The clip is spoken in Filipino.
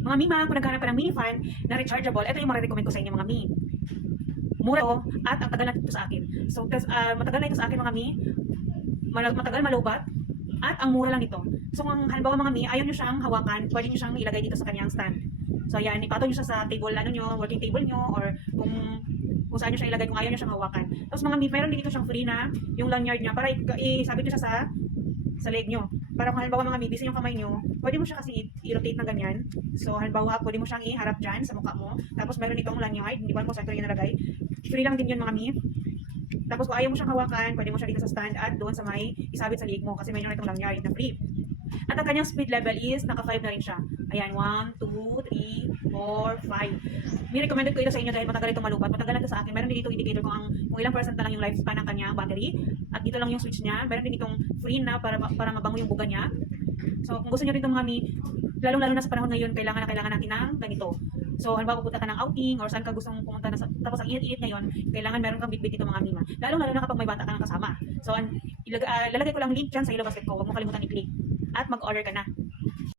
Mga mi, kung naghanap ka ng mini fan na rechargeable, ito yung marirecommend ko sa inyo mga mi. Mura to at ang tagal na ito sa akin. So, matagal na ito sa akin mga mi. Matagal malubat at ang mura lang nito. So, kung halimbawa mga mi, ayaw nyo siyang hawakan, pwede nyo siyang ilagay dito sa kanyang stand. So, ayan, ipatong nyo siya sa table, working table nyo, or kung saan nyo siya ilagay kung ayaw nyo siyang hawakan. Tapos mga mi, mayroon din dito siyang free na yung lanyard niya para isabit nyo siya sa leg nyo. Para kung halimbawa mga mi, busy yung kamay nyo, pwede mo siya kasi i-rotate na ganyan. So, halimbawa, pwede mo siyang iharap dyan sa mukha mo. Tapos mayroon itong lanyard, hindi ba kung saan ito yung nalagay. Free lang din yun mga mi. Tapos kung ayaw mo siyang hawakan, pwede mo siya dito sa stand at doon sa may isabit sa leg mo kasi mayroon itong lanyard na free. At ang kanyang speed level is naka 5 na rin siya. Ayan, 1, 2, 3, 4, 5. May recommended ko ito sa inyo dahil matagal itong malupat. Matagal na ito sa akin. Meron din dito indicator kung ilang percent na lang yung lifespan ng kanyang battery. At dito lang yung switch niya. Meron din itong free na para mabango yung buga niya. So kung gusto niyo rin itong mga lalong-lalo na sa panahon ngayon, kailangan natin ng ganito. So, halimbawa pupunta ka ng outing or saan ka gustong pumunta na tapos ang init-init ngayon, kailangan meron kang bitbit dito mga mima. Lalo-lalo na kapag may bata ka ng kasama. So, lalagay ko lang link dyan sa Hello Basket ko. Huwag mo kalimutan i-click. At mag-order ka na.